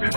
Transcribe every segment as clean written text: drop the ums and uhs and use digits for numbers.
Get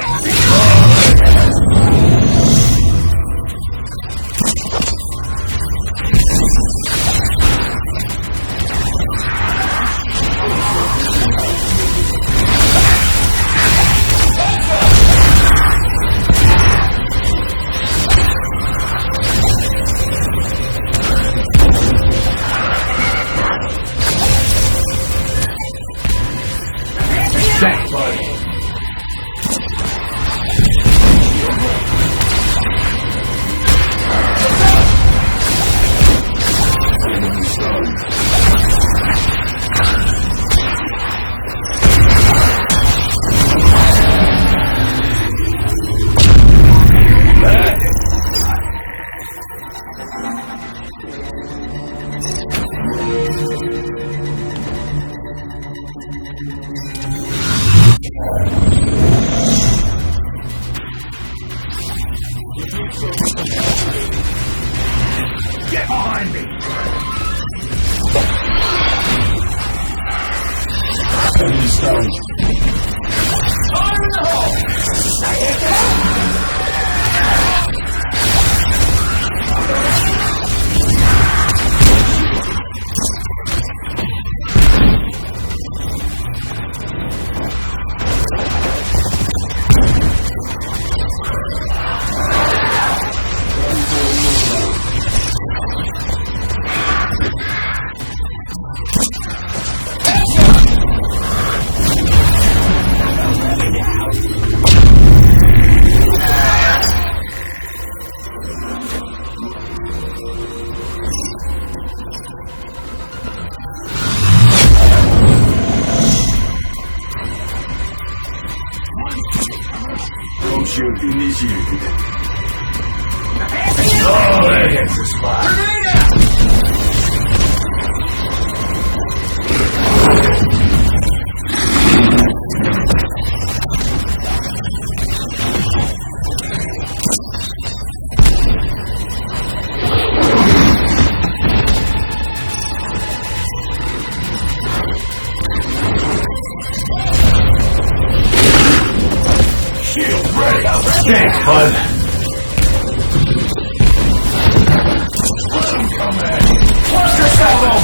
behind me! Enemy stunned. Fire in the hole! Shield initiated. Oh, that hits the spot. Thanks, bud. Let him come in. Watch yourself!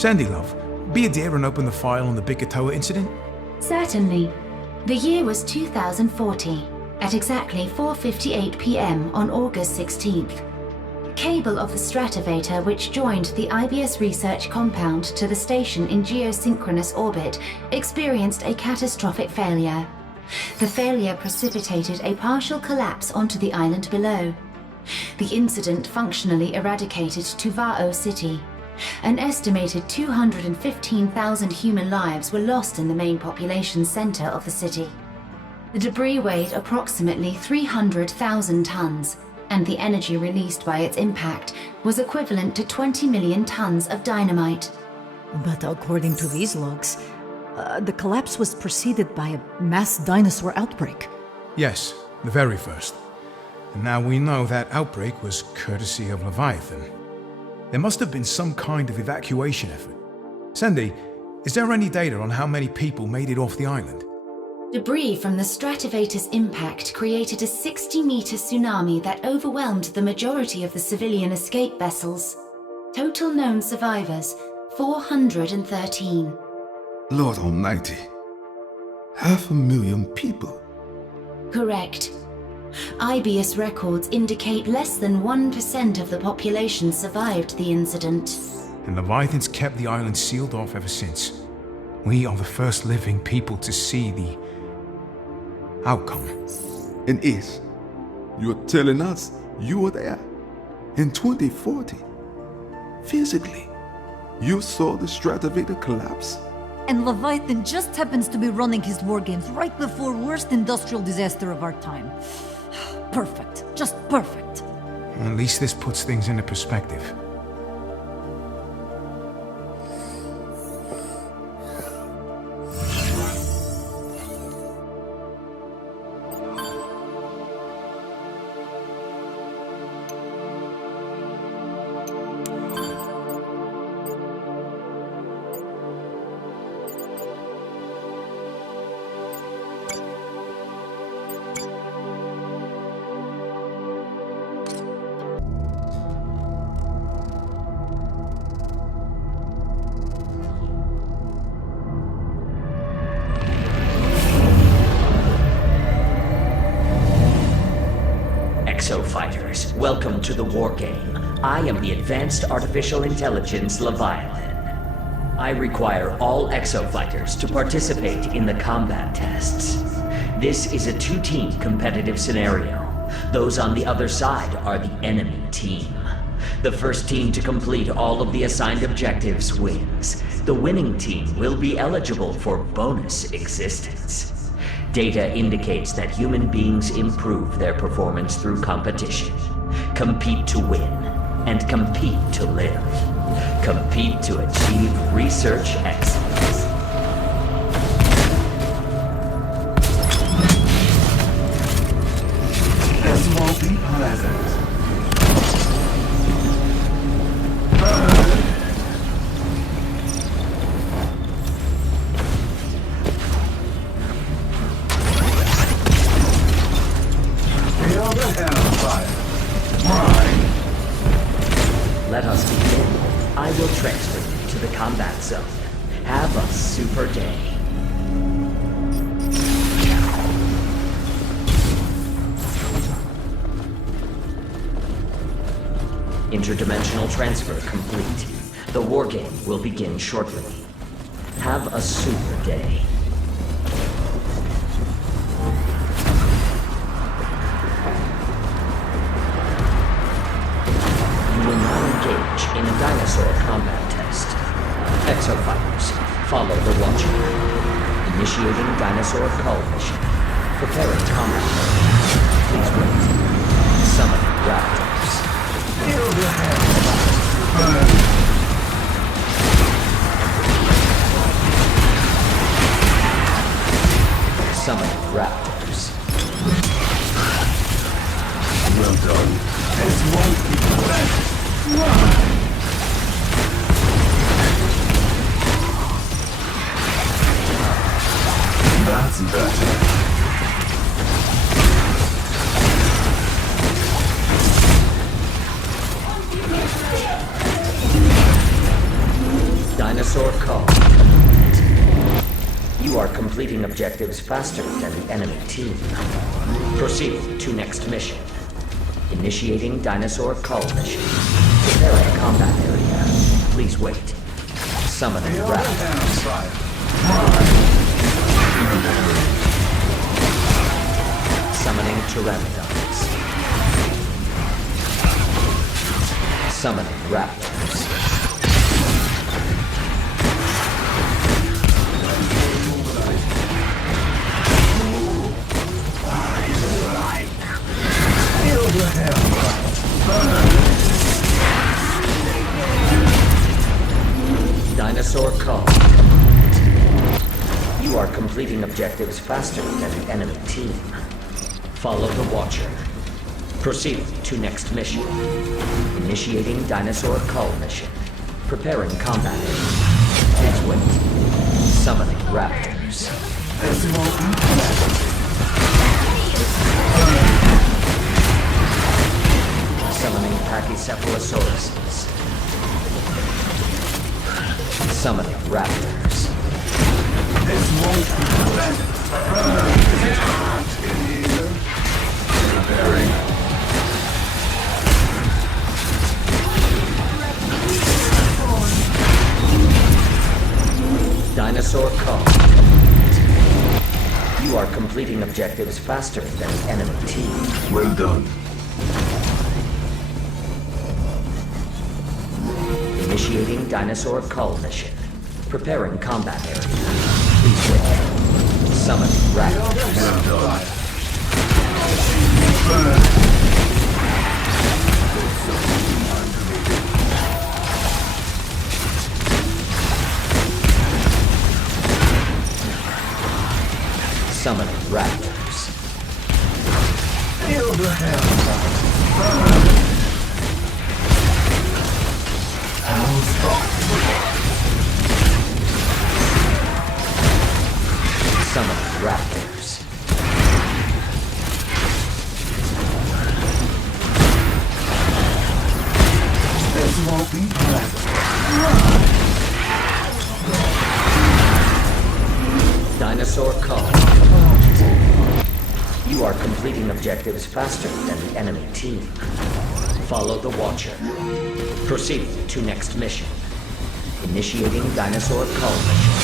Sandy, love, be a dear and open the file on the Bikatoa incident. Certainly. The year was 2040, at exactly 4:58 p.m. on August 16th. Cable of the stratovator which joined the IBS research compound to the station in geosynchronous orbit experienced a catastrophic failure. The failure precipitated a partial collapse onto the island below. The incident functionally eradicated Tuvao City. An estimated 215,000 human lives were lost in the main population center of the city. The debris weighed approximately 300,000 tons, and the energy released by its impact was equivalent to 20 million tons of dynamite. But according to these logs, the collapse was preceded by a mass dinosaur outbreak. Yes, the very first. And now we know that outbreak was courtesy of Leviathan. There must have been some kind of evacuation effort. Sandy, is there any data on how many people made it off the island? Debris from the stratovator's impact created a 60-meter tsunami that overwhelmed the majority of the civilian escape vessels. Total known survivors, 413. Lord Almighty. 500,000 people. Correct. IBS records indicate less than 1% of the population survived the incident. And Leviathan's kept the island sealed off ever since. We are the first living people to see the outcome. And Ish, you're telling us you were there in 2040. Physically, you saw the stratovator collapse. And Leviathan just happens to be running his war games right before worst industrial disaster of our time. Perfect. Just perfect. At least this puts things into perspective. Exo-fighters, welcome to the war game. I am the Advanced Artificial Intelligence Leviathan. I require all Exo-fighters to participate in the combat tests. This is a two-team competitive scenario. Those on the other side are the enemy team. The first team to complete all of the assigned objectives wins. The winning team will be eligible for bonus existence. Data indicates that human beings improve their performance through competition. Compete to win, and compete to live. Compete to achieve research excellence. This won't be pleasant. Feel the hellfire. Right. Let us begin. I will transfer you to the combat zone. Have a super day. Interdimensional transfer complete. The war game will begin shortly. Have a super day. You will now engage in dinosaur combat test. Exo-fighters, follow the Watcher. Initiating dinosaur cull mission. Preparing combat mode. Please wait. Summon raptors. Feel the hellfire. Burn. Summon raptors. Well done. This won't be pleasant. Right. That's better. Dinosaur call. You are completing objectives faster than the enemy team. Proceed to next mission. Initiating dinosaur call mission. Prepare combat area. Please wait. Summoning raptors. Summoning pteranodons. Summoning raptors. Dinosaur call. You are completing objectives faster than the enemy team. Follow the Watcher. Proceed to next mission. Initiating dinosaur call mission. Preparing combat area. Please wait. Summoning raptors. Summoning Pachycephalosauruses. Summoning raptors. Dinosaur call. You are completing objectives faster than the enemy team. Well done. Initiating dinosaur call mission. Preparing combat area. Please wait. Summon raptors. Summoning raptors. Summoning raptors. Dinosaur call. You are completing objectives faster than the enemy team. Follow the Watcher. Proceed to next mission. Initiating dinosaur call mission.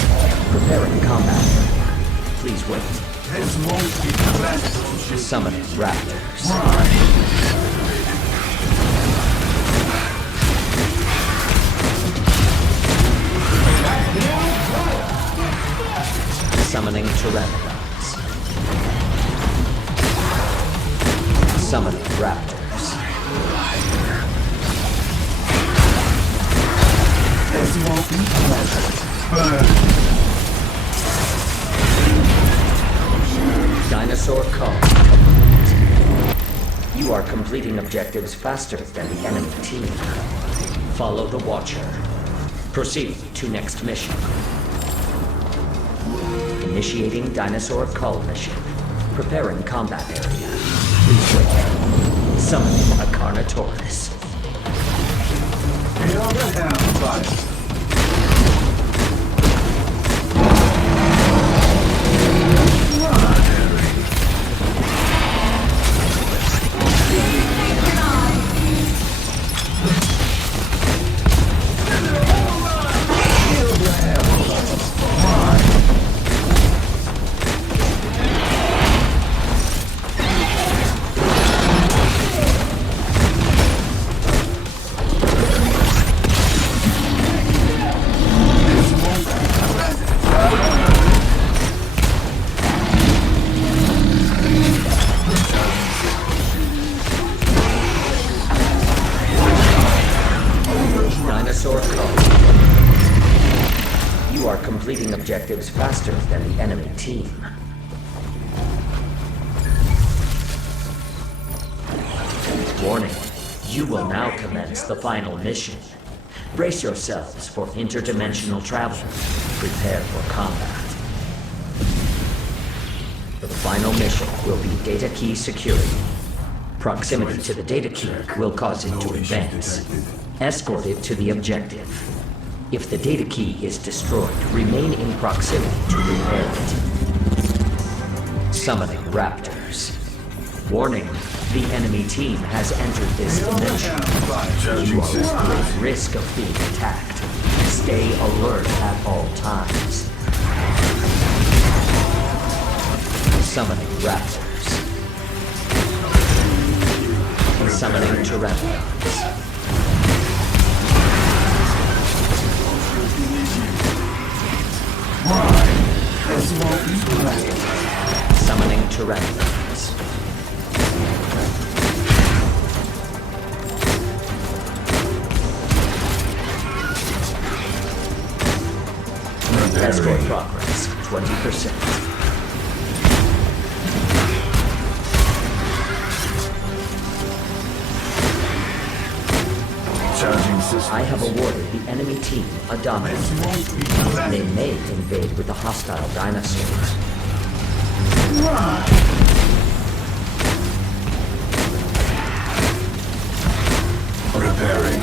Preparing combat area. Please wait. Summoning raptors. Summoning pteranodons. Summoning raptors. Dinosaur call. You are completing objectives faster than the enemy team. Follow the Watcher. Proceed to next mission. Initiating dinosaur call mission. Preparing combat area. Summoning a Carnotaurus. Dinosaur call. You are completing objectives faster than the enemy team. Warning. You will now commence the final mission. Brace yourselves for interdimensional travel. Prepare for combat. The final mission will be data key security. Proximity to the data key will cause it to advance. Escort it to the objective. If the data key is destroyed, remain in proximity to repair it. Summoning raptors. Warning, the enemy team has entered this dimension. Charging You are systems. at risk of being attacked. Stay alert at all times. Summoning raptors. Summoning pteranodons. Mine. This won't be pleasant. Summoning pteranodons. Escort progress, 20%. I have awarded the enemy team a dominance. They may invade with a hostile dinosaur. Repairing.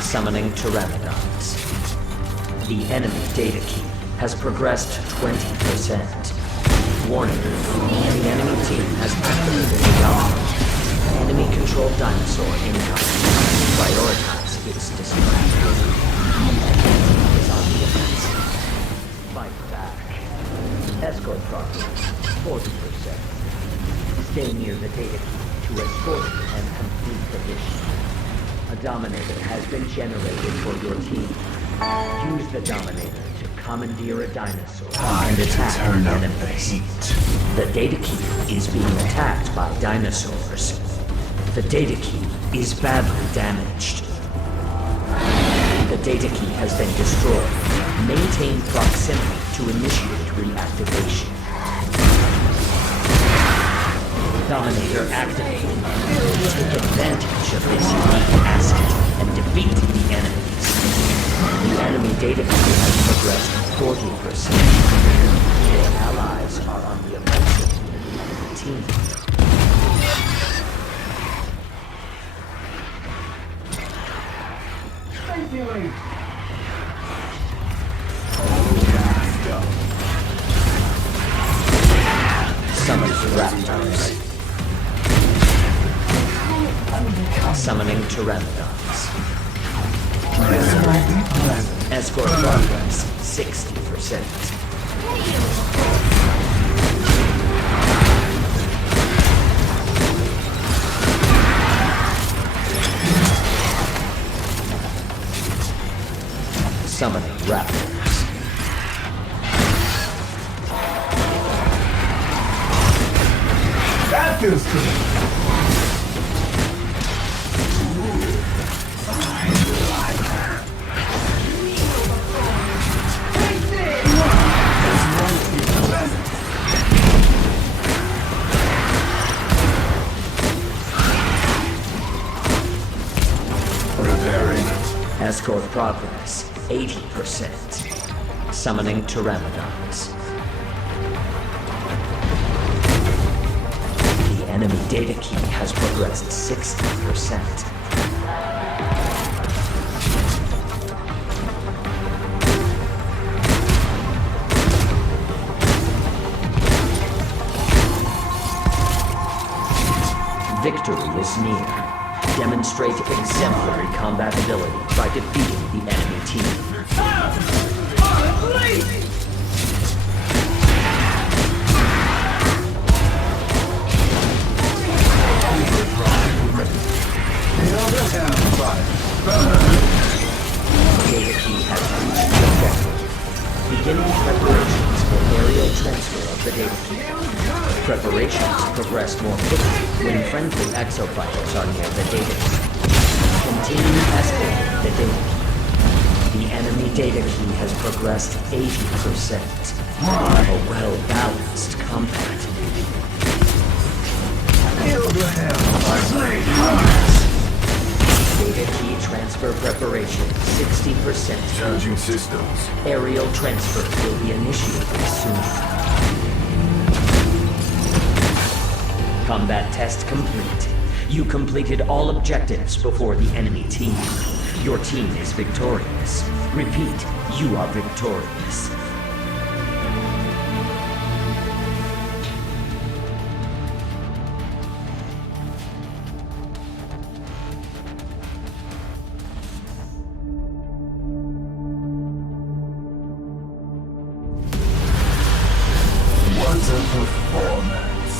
Summoning pteranodons. The enemy data key has progressed 20%. Warning, the enemy team has activated the dominant. Enemy-controlled dinosaur incoming. Prioritize its destruction. Fight back. Escort progress, 40%. Stay near the data key to escort it and complete the mission. A Dominator has been generated for your team. Use the Dominator to commandeer a dinosaur and attack turn up the enemies. heat. The data key is being attacked by dinosaurs. The data key is badly damaged. The data key has been destroyed. Maintain proximity to initiate reactivation. Dominator activated. Take advantage of this unique asset and defeat the enemies. The enemy data key has progressed 40%. Your allies are on the offensive. Team. Summoning raptors. Summoning pteranodons. Repairing. Escort progress, 60%. Summoning raptors. That feels repairing. Escort progress, 80%. Summoning pteranodons. The enemy data key has progressed 60%. Victory is near. Demonstrate exemplary combat ability by defeating the enemy team. Beginning preparations for aerial transfer of the data key. Preparations progress more quickly when friendly exofighters are near the data key. Continue escalating the data key. The enemy data key has progressed 80%. A well-balanced combat. Data key transfer preparation, 60%. Charging systems. Aerial transfer will be initiated soon. Combat test complete. You completed all objectives before the enemy team. Your team is victorious. Repeat, you are victorious. What a performance.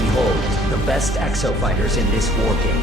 Behold, the best exofighters in this war game.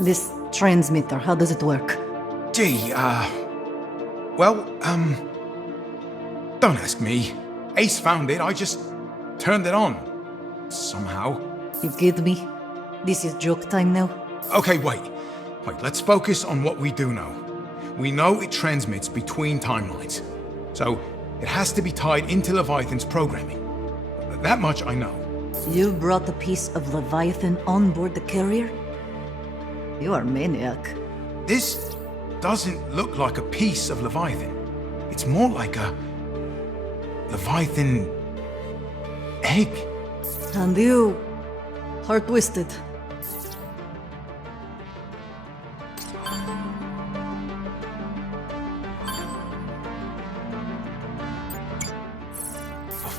This transmitter, how does it work? Gee, well, don't ask me. Ace found it, I just turned it on. Somehow. You get me? This is joke time now? Okay, wait, let's focus on what we do know. We know it transmits between timelines. So, it has to be tied into Leviathan's programming. That much I know. You brought a piece of Leviathan on board the carrier? You are maniac. This doesn't look like a piece of Leviathan. It's more like a Leviathan egg. And you are twisted.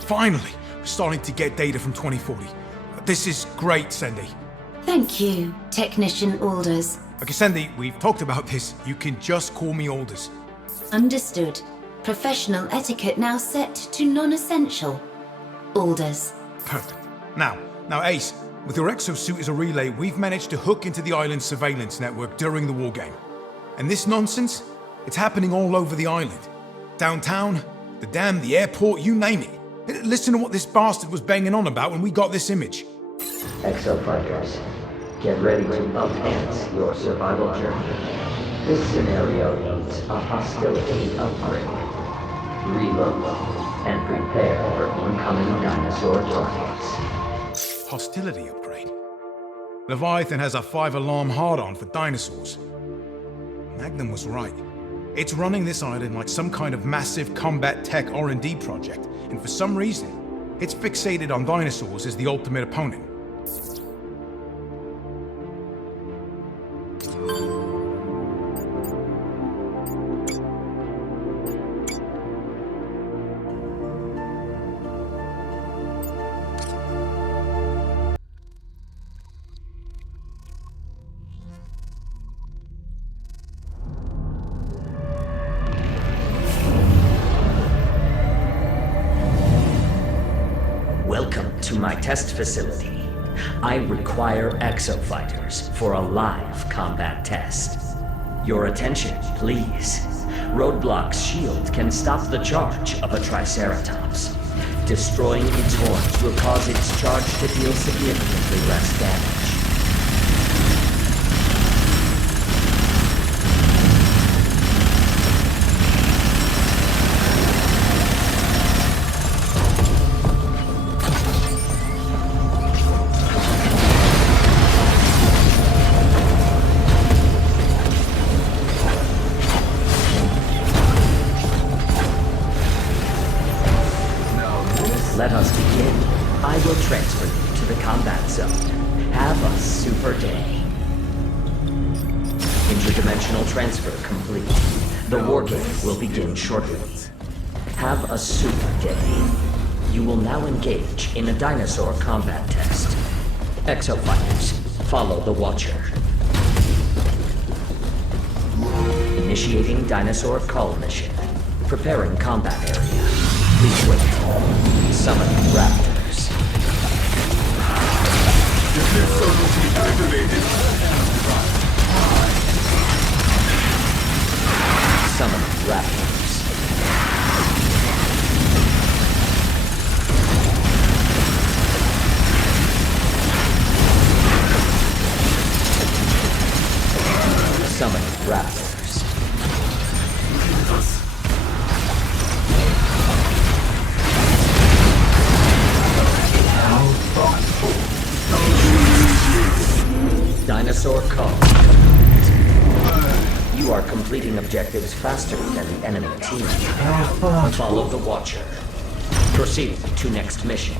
Finally, we're starting to get data from 2040. This is great, Sendy. Thank you, Technician Alders. Okay, Sendy, we've talked about this. You can just call me Alders. Understood. Professional etiquette now set to non-essential. Alders. Perfect. Now, Ace, with your exosuit as a relay, we've managed to hook into the island's surveillance network during the war game. And this nonsense, it's happening all over the island. Downtown, the dam, the airport, you name it. Listen to what this bastard was banging on about when we got this image. Exofighters, get ready to enhance your survival journey. This scenario needs a hostility upgrade. Reload and prepare for incoming dinosaur targets. Hostility upgrade. Leviathan has a 5-alarm hard-on for dinosaurs. Magnum was right. It's running this island like some kind of massive combat tech R&D project, and for some reason, it's fixated on dinosaurs as the ultimate opponent. Welcome to my test facility. I require exofighters for a live combat test. Your attention, please. Roadblock's shield can stop the charge of a Triceratops. Destroying its horns will cause its charge to deal significantly less damage. Let us begin. I will transfer you to the combat zone. Have a super day. Interdimensional transfer complete. The war game will begin shortly. Have a super day. You will now engage in a dinosaur combat test. Exofighters, follow the Watcher. Initiating dinosaur cull mission. Preparing combat area. Please wait. Summoning raptors. Defense subroutine activated. Right. Summoning raptors. Summoning raptors. How thoughtful. Dinosaur cull. You are completing objectives faster than the enemy team. Follow the Watcher. Proceed to next mission.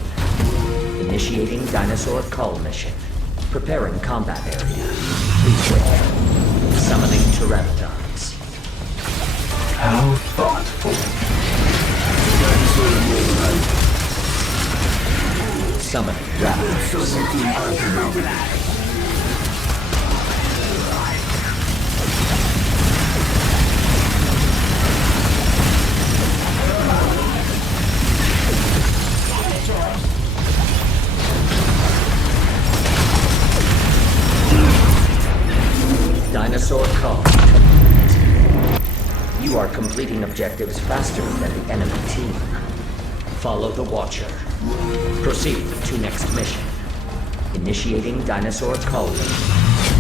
Initiating dinosaur cull mission. Preparing combat area. Please wait. Summoning pteranodons. How thoughtful. Summoning raptors. Dinosaur cull. You are completing objectives faster than the enemy team. Follow the Watcher. Proceed to next mission. Initiating dinosaur cull.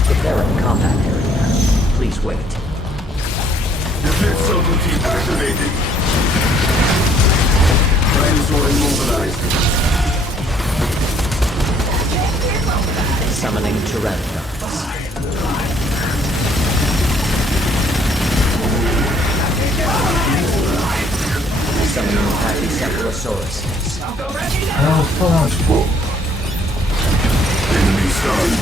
Preparing combat area. Please wait. Defense subroutine activated. Dinosaur immobilized. Summoning pteranodons. Summoning Pachycephalosauruses. How thoughtful. Enemy stunned.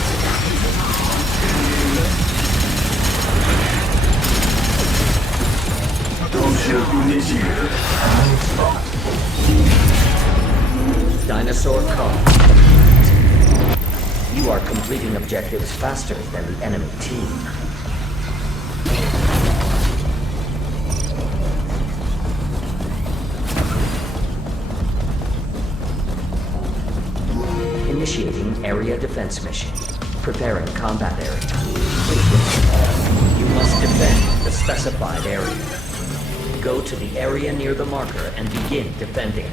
Gunship initiated. Dinosaur cull. You are completing objectives faster than the enemy team. Initiating area defense mission. Preparing combat area. You must defend the specified area. Go to the area near the marker and begin defending it.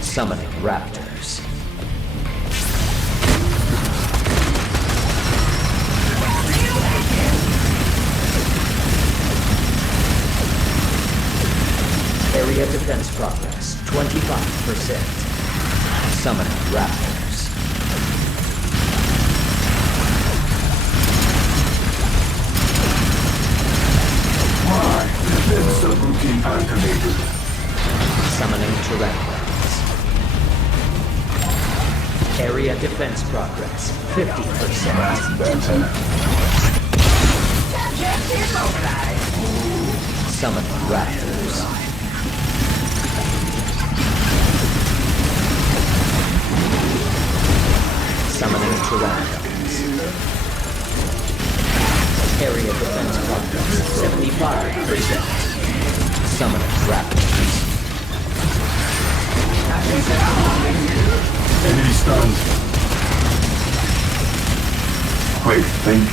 Summoning raptors. Area defense progress, 25%. Summoning raptors. Why? Defense subroutine activated. Summoning pteranodons. Area defense progress, 50%. Summoning raptors. Summoning pteranodons. Area defense progress, 75%. Summoning raptors. Enemy stunned. Wait, think.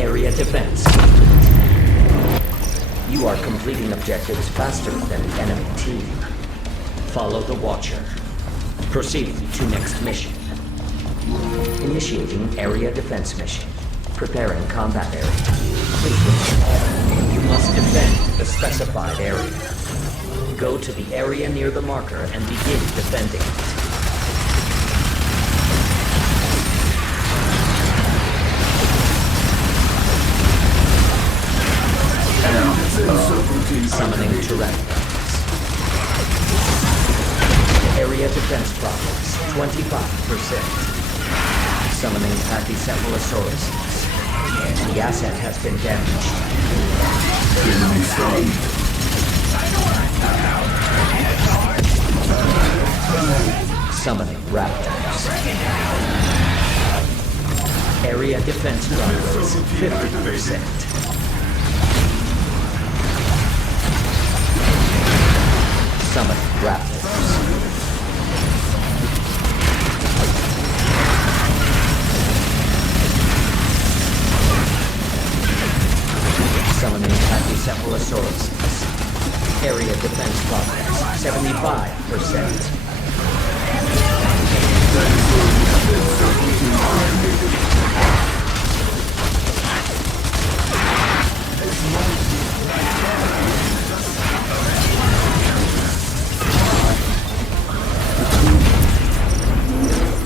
Area defense. You are completing objectives faster than the enemy team. Follow the Watcher. Proceed to next mission. Initiating area defense mission. Preparing combat area. Please wait. You must defend the specified area. Go to the area near the marker and begin defending it. Summoning pteranodons. Area defense progress, 25%. Summoning Pachycephalosauruses. The asset has been damaged. Enemy stunned. Summoning Raptors. Area defense progress 50%. Summoning Raptors. Summoning Pachycephalosauruses. Area defense progress 75%.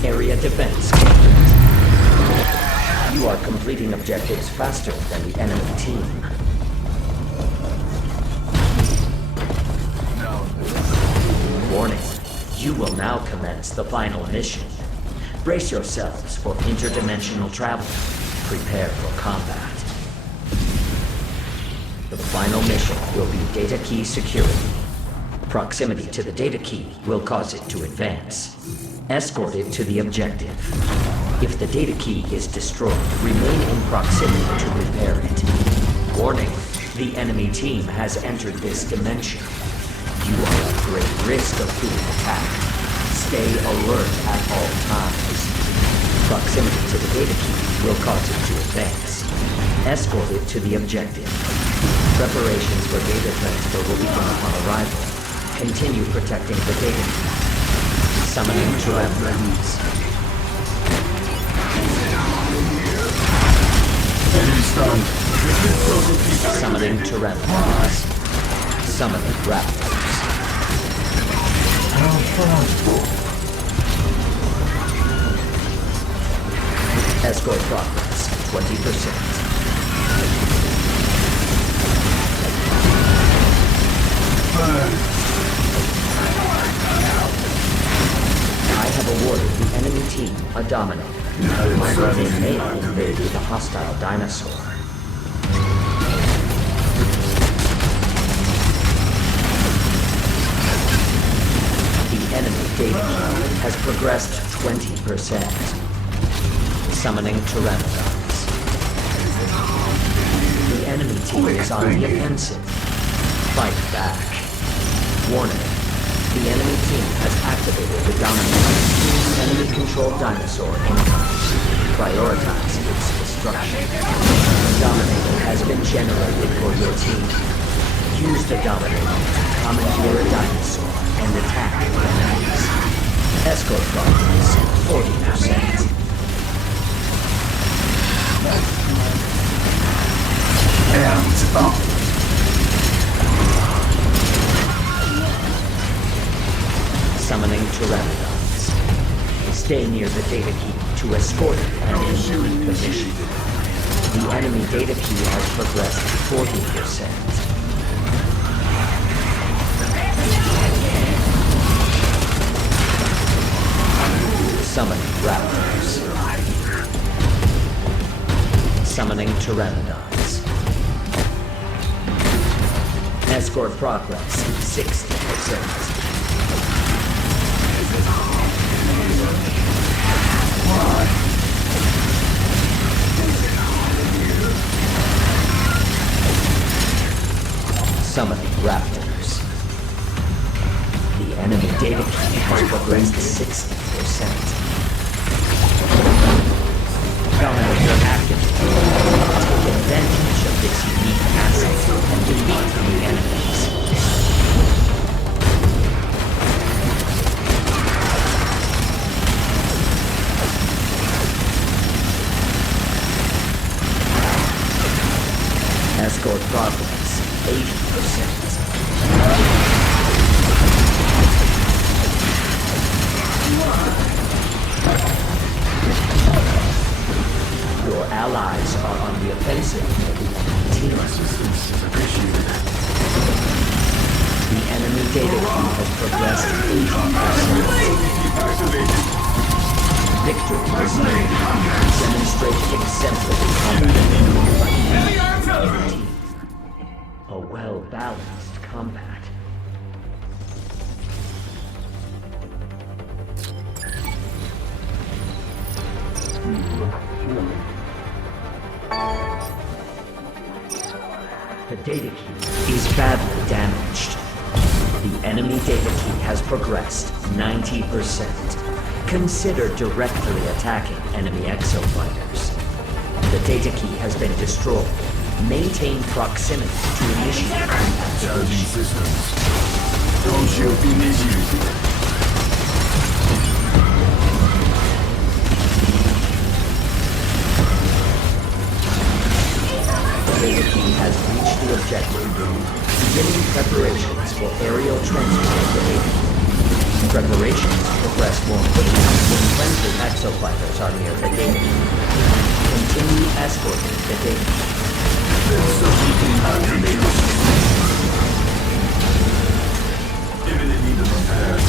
Area defense complete. You are completing objectives faster than the enemy team. Warning. You will now commence the final mission. Brace yourselves for interdimensional travel. Prepare for combat. The final mission will be data key security. Proximity to the data key will cause it to advance. Escort it to the objective. If the data key is destroyed, remain in proximity to repair it. Warning, the enemy team has entered this dimension. You are at great risk of being attacked. Stay alert at all times. Proximity to the data key will cause it to advance. Escort it to the objective. Preparations for data transfer will begin on arrival. Continue protecting the data key. Summoning Tyrannosaurus. Summoning Tyrannosaurus. Summoning Raptors. How thoughtful. Escort progress 20%. I have awarded the enemy team a domino. They may have invaded a hostile dinosaur. The enemy data key has progressed 20%. Summoning Pteranodons. The enemy team is on the offensive. Fight back. Warning. The enemy team has activated the dominant enemy-controlled dinosaur income. Prioritize its destruction. Dominator has been generated for your team. Use the Dominator to commandeer a dinosaur and attack the enemies. Escort progress 40%. Let's try Summoning Pteranodons. Stay near the data key to escort it and ensure position. The enemy data key has progressed 40%. Summoning Raptors. Summoning Pteranodons. Escort progress 60%. Is it hot in here? Why? Is it hot in here? Summoning Raptors. The enemy data key has progressed 60%. Dominator active. Take advantage of this unique asset and defeat the enemies. Escort progress 80%. Your allies are on the offensive near the enemy team. The enemy data key has progressed 80%. Victory is near. Demonstrate exemplary combat. Heavy artillery! A well-balanced combat. data key is badly damaged. The enemy data key has progressed 90%. Consider directly attacking enemy exofighters. The data key has been destroyed. Maintain proximity to initiate Intelligent systems. Don't shoot if you need you. The data key has reached the objective. Beginning preparations for aerial transfer of the data key. Preparations progress more quickly when friendly exofighters are near the data key. Continue escorting the data key. Imminently prepared.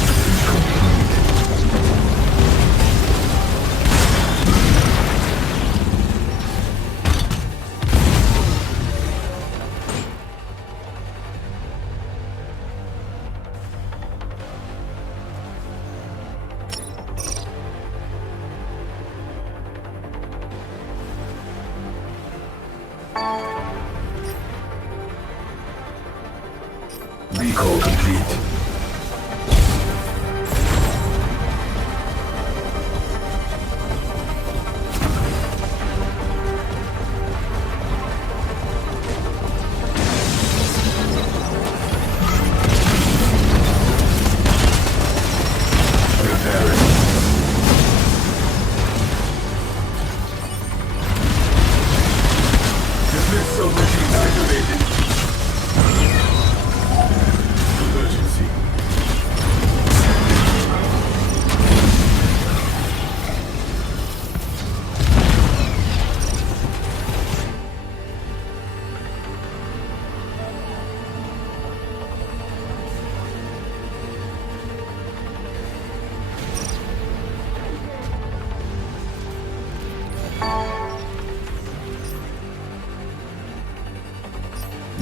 Recall complete.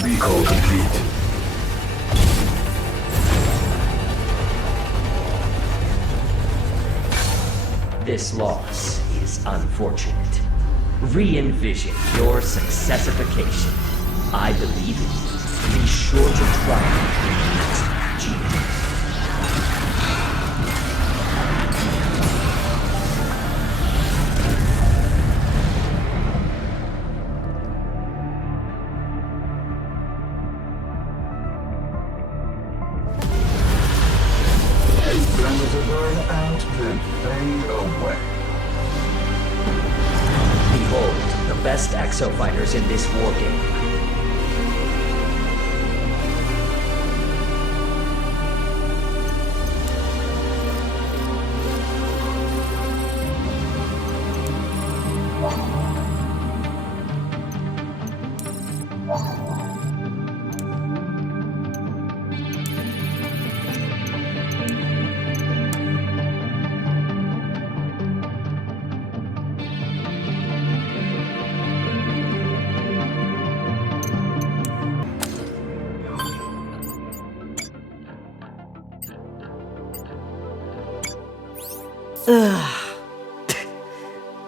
Recall complete. This loss is unfortunate. Re-envision your successification. I believe it. Be sure to try in the next match. Behold, the best exofighters in this war game.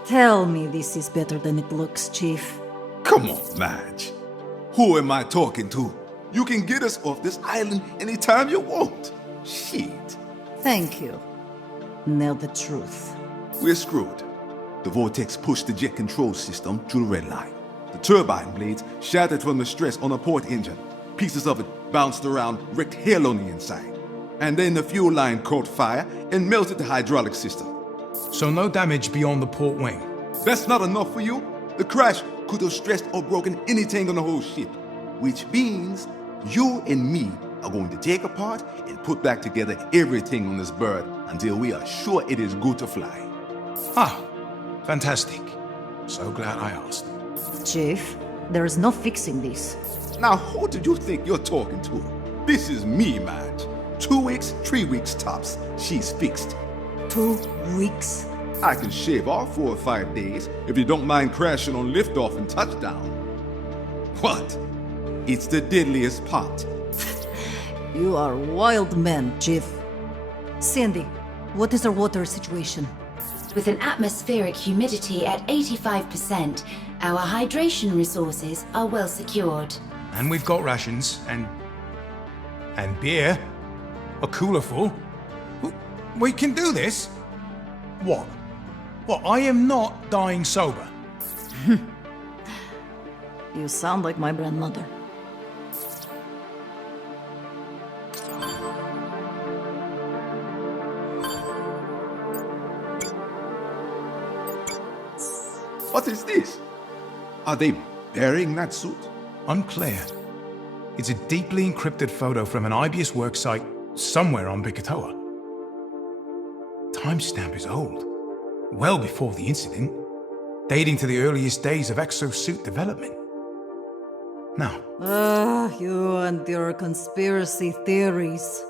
Tell me this is better than it looks, Chief. Come on, Madge. Who am I talking to? You can get us off this island anytime you want. Shit. Thank you. Now the truth. We're screwed. The vortex pushed the jet control system through the red line. The turbine blades shattered from the stress on the port engine. Pieces of it bounced around, wrecked hell on the inside. And then the fuel line caught fire and melted the hydraulic system. So no damage beyond the port wing. That's not enough for you? The crash could have stressed or broken anything on the whole ship. Which means you and me are going to take apart and put back together everything on this bird until we are sure it is good to fly. Ah, fantastic. So glad I asked. Chief, there is no fixing this. Now, who do you think you're talking to? This is me, Madge. 2 weeks, 3 weeks tops. She's fixed. 2 weeks? I can shave off 4 or 5 days if you don't mind crashing on liftoff and touchdown. What? It's the deadliest part. You are a wild man, Chief. Sandy, what is our water situation? With an atmospheric humidity at 85%, our hydration resources are well secured. And we've got rations, and beer. A cooler full. We can do this? What? What, I am not dying sober. You sound like my grandmother. What is this? Are they burying that suit? Unclear. It's a deeply encrypted photo from an IBS worksite somewhere on Bikatoa. Timestamp is old. Well before the incident. Dating to the earliest days of exosuit development. Now, You and your conspiracy theories.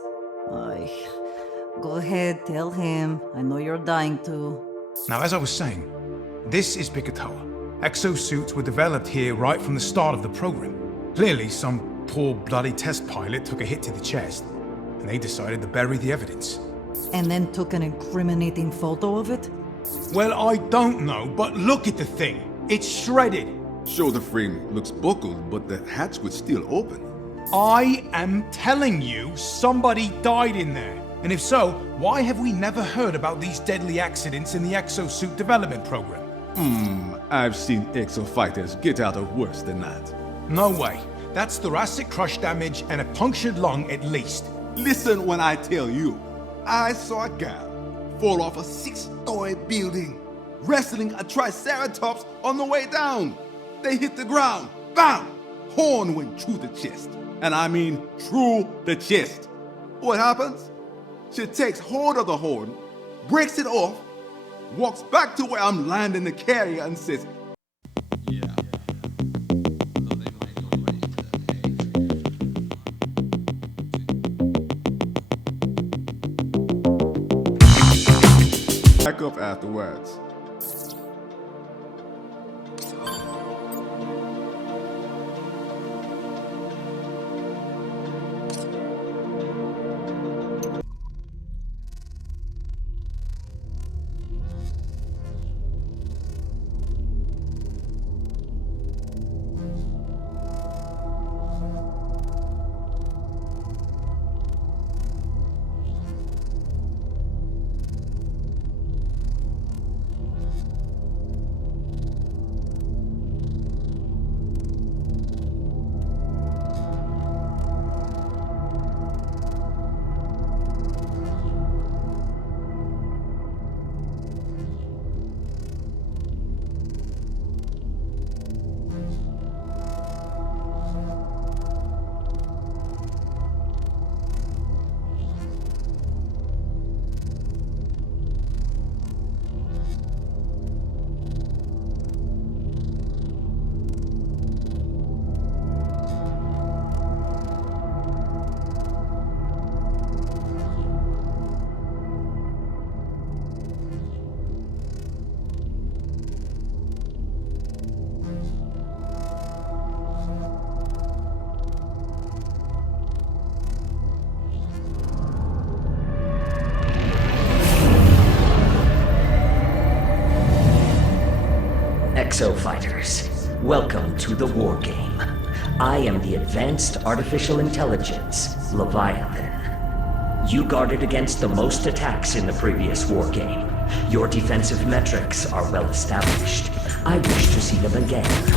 Go ahead, tell him. I know you're dying to. Now, as I was saying, this is Bikatoa. Exosuits were developed here right from the start of the program. Clearly, some poor bloody test pilot took a hit to the chest, and they decided to bury the evidence. And then took an incriminating photo of it? Well, I don't know, but look at the thing. It's shredded. Sure, the frame looks buckled, but the hatch was still open. I am telling you, somebody died in there. And if so, why have we never heard about these deadly accidents in the exosuit development program? I've seen exofighters get out of worse than that. No way. That's thoracic crush damage and a punctured lung at least. Listen when I tell you. I saw a guy fall off a 6-story building, wrestling a triceratops on the way down. They hit the ground. Bam! Horn went through the chest. And I mean through the chest. What happens? She takes hold of the horn, breaks it off, walks back to where I'm landing the carrier and says, back up afterwards. Exofighters, welcome to the war game. I am the Advanced Artificial Intelligence, Leviathan. You guarded against the most attacks in the previous war game. Your defensive metrics are well established. I wish to see them again.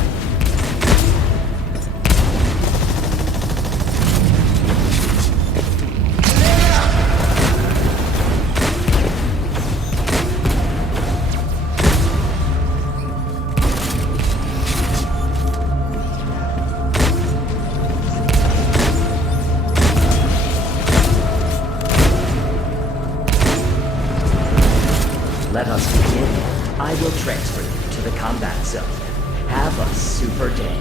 Let us begin. I will transfer you to the combat zone. Have a super day.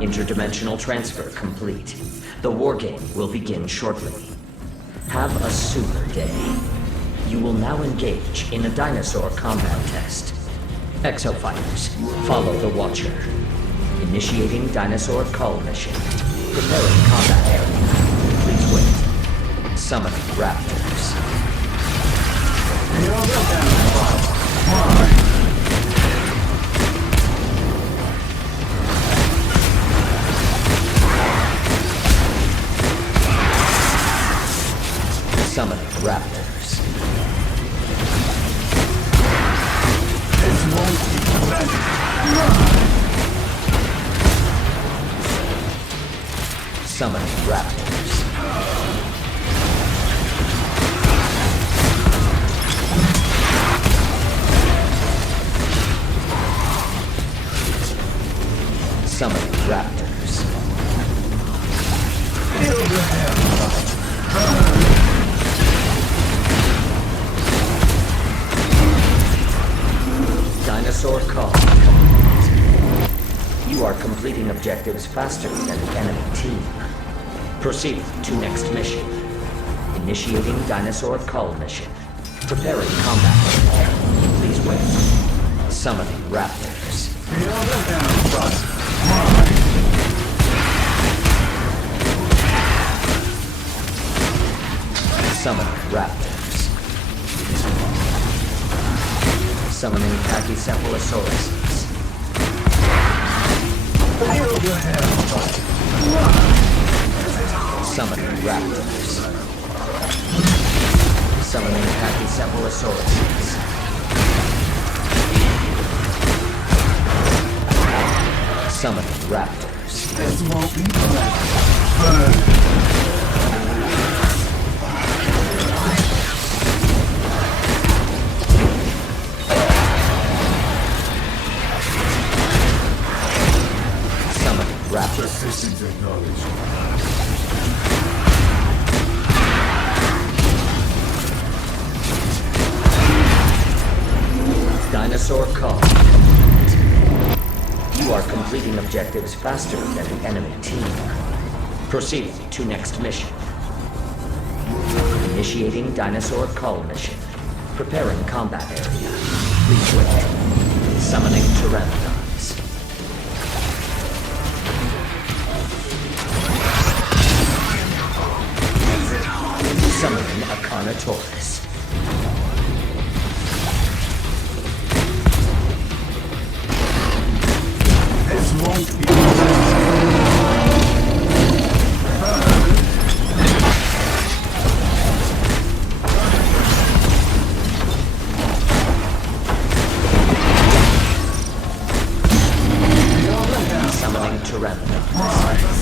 Interdimensional transfer complete. The war game will begin shortly. Have a super day. You will now engage in a dinosaur combat test. Exofighters, follow the Watcher. Initiating dinosaur cull mission. Preparing combat area. Please Summoning raptors. Summoning raptors. Summoning raptors. Summoning raptors. Feel the hell. Dinosaur call. You are completing objectives faster than the enemy team. Proceed to next mission. Initiating dinosaur call mission. Preparing combat. Summoning raptors. Feel the hell. Summoning raptors. Summoning Pachycephalosauruses. Feel the hell. Summoning raptors. Summoning Pachycephalosauruses. Summoning raptors. This won't be pleasant. Burn. Summoning raptors. Since acknowledged. Dinosaur call. You are completing objectives faster than the enemy team. Proceed to next mission. Initiating dinosaur call mission. Preparing combat area. Please wait. Summoning pteranodons. Summoning a Carnotaurus. This won't be pleasant. Summoning pteranodons.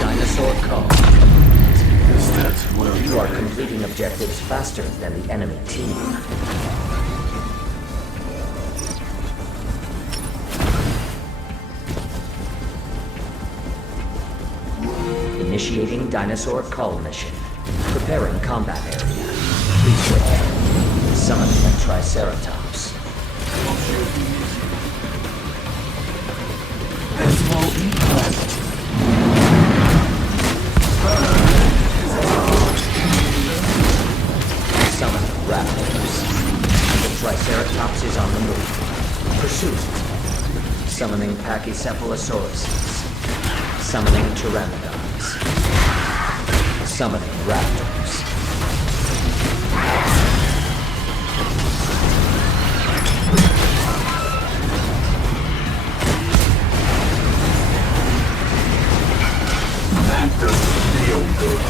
Dinosaur call. You are completing objectives faster than the enemy team. Initiating dinosaur call mission. Preparing combat area. Please wait. Summoning a Triceratops. This won't be pleasant. Summoning raptors. The Triceratops is on the move. Pursue it. Summoning Pachycephalosauruses. Summoning pteranodons. Summoning raptors. That doesn't feel good.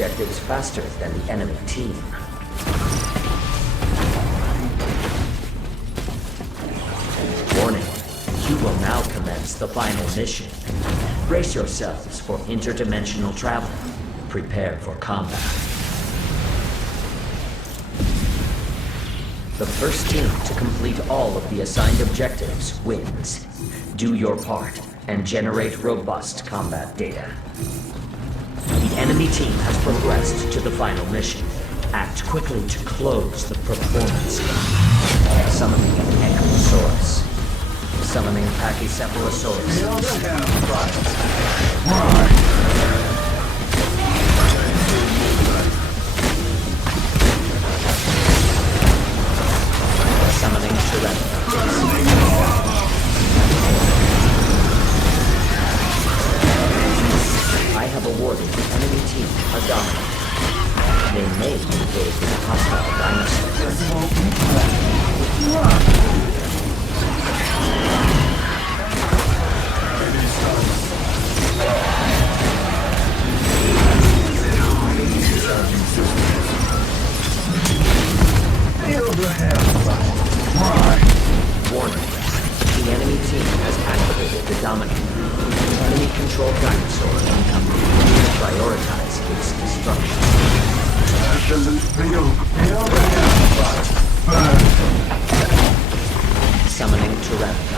objectives faster than the enemy team. Warning, you will now commence the final mission. Brace yourselves for interdimensional travel. Prepare for combat. The first team to complete all of the assigned objectives wins. Do your part and generate robust combat data. The enemy team has progressed to the final mission. Act quickly to close the performance gap. Summoning Exoprimal. Summoning Pachycephalosaurus. Dinosaur immobilized. Summoning Tyrannosaurus. I have awarded the enemy team a dominant. They may be able to hostile dinosaurs. Enemy stunned. Charging systems. Feel the hell. Warning. The enemy team has activated the dominant. Enemy controlled dinosaur incoming. Prioritize its destruction. Summoning Tyrannosaurus.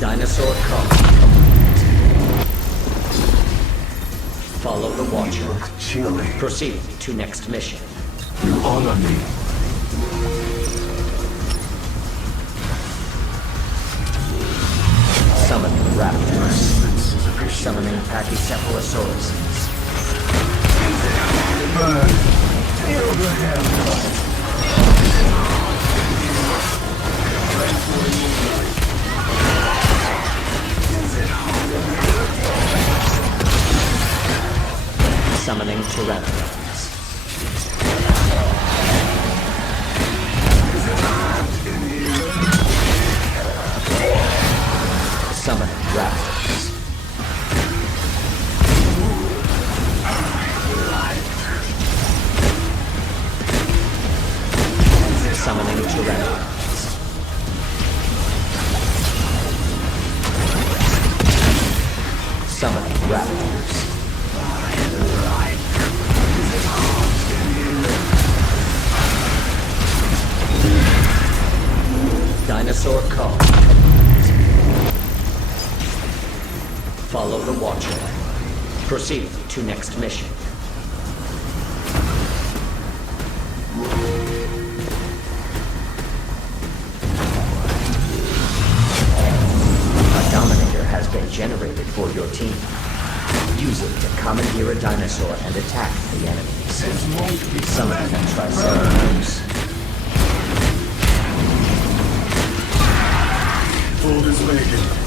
Dinosaur call. Follow the Watcher. Chilling. Proceed to next mission. You honor me. Summoning Raptors. Resistance is appreciated. Summoning Pachycephalosaurus. Feel the hell. Dinosaur immobilized. Summoning Tyrannosaurus. Summoning Raptors. Summoning Tyrannosaurus. Summoning Raptors. Dinosaur call. Follow the Watcher. Proceed to next mission. A Dominator has been generated for your team. Use it to commandeer a dinosaur and attack the enemies. Summon a Triceratops. Fold is vacant.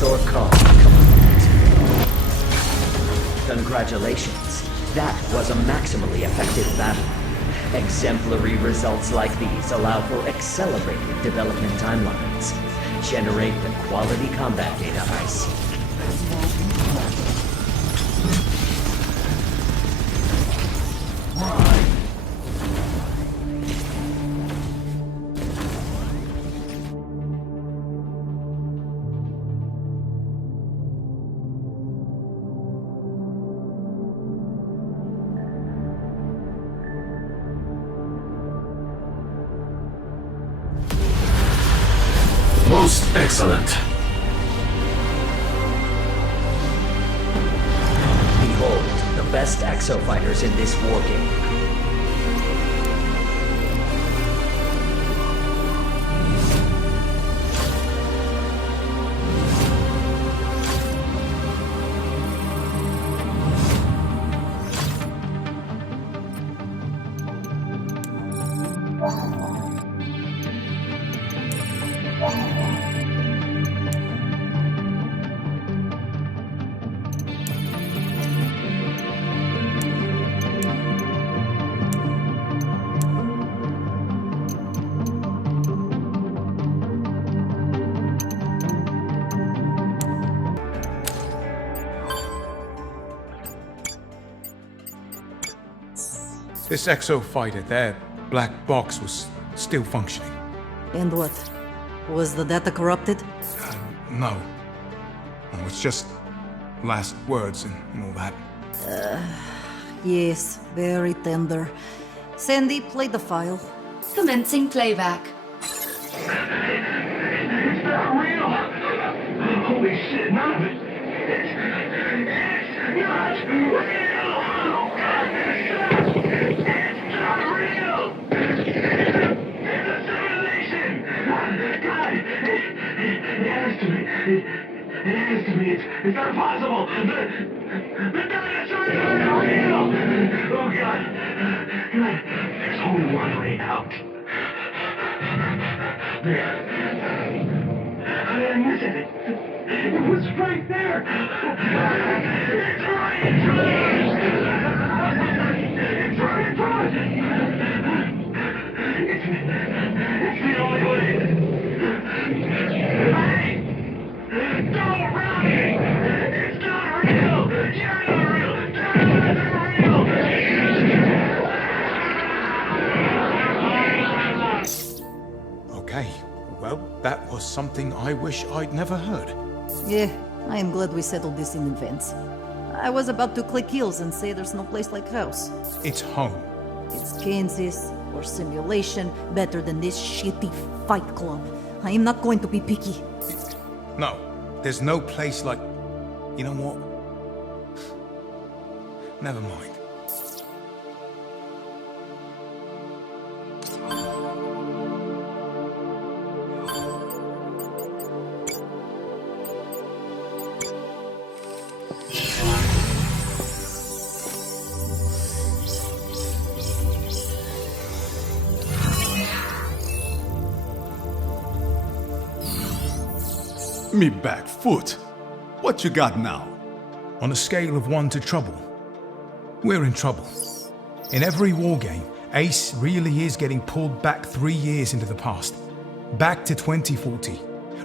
dinosaur calm. Congratulations. That was a maximally effective battle. Exemplary results like these allow for accelerated development timelines. Generate the quality combat data I seek. Most excellent. Behold, the best exofighters in this war game. This exo fighter, their black box was still functioning. And what? Was the data corrupted? No. No, it's just last words and all that. Yes, very tender. Sandy, play the file. Commencing playback. It's not real! Holy shit, none of it! It's not real! Oh, God! It's not real! It's a simulation! God! It has to be. It has to be. It's not possible! The dinosaurs aren't real! Oh, God! God! There's only one way out. There. I said it. It was right there. It's right in front of us. It's right in front of us. It's the only way. Hey! Don't run! It's not real! You're not real! You're not real! Okay, well, that was something I wish I'd never heard. Yeah, I am glad we settled this in advance. I was about to click heels and say there's no place like house. It's home. It's Kansas, or simulation, better than this shitty fight club. I am not going to be picky. No, there's no place like... You know what? Never mind. Me back foot. What you got now? On a scale of 1 to trouble, we're in trouble. In every war game, Ace really is getting pulled back 3 years into the past. Back to 2040,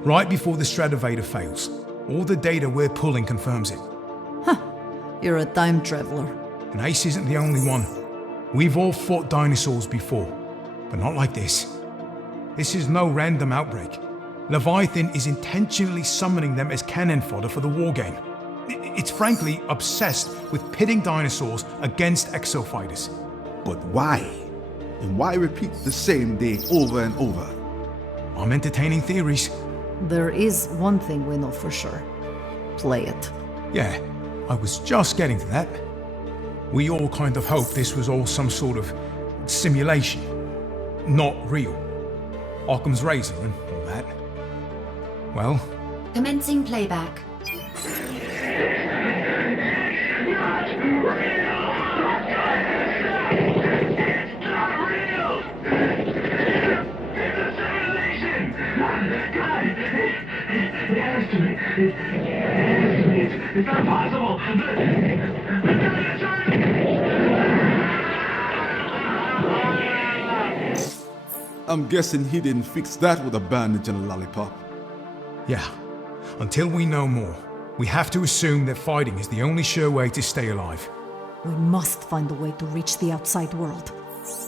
right before the Stratovator fails. All the data we're pulling confirms it. You're a time traveler. And Ace isn't the only one. We've all fought dinosaurs before, but not like this. This is no random outbreak. Leviathan is intentionally summoning them as cannon fodder for the war game. It's frankly obsessed with pitting dinosaurs against exofighters. But why? And why repeat the same day over and over? I'm entertaining theories. There is one thing we know for sure. Play it. Yeah, I was just getting to that. We all kind of hoped this was all some sort of simulation, not real. Occam's razor and all that. Well, Commencing playback. It has to be. It's not possible. I'm guessing he didn't fix that with a bandage and a lollipop. Yeah. Until we know more, we have to assume that fighting is the only sure way to stay alive. We must find a way to reach the outside world.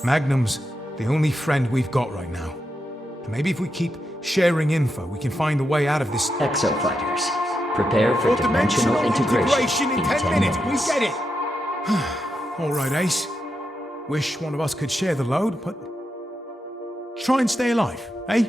Magnum's the only friend we've got right now. And maybe if we keep sharing info, we can find a way out of this. Exofighters, prepare for dimensional integration in 10 minutes. We get it! All right, Ace. Wish one of us could share the load, but try and stay alive, eh?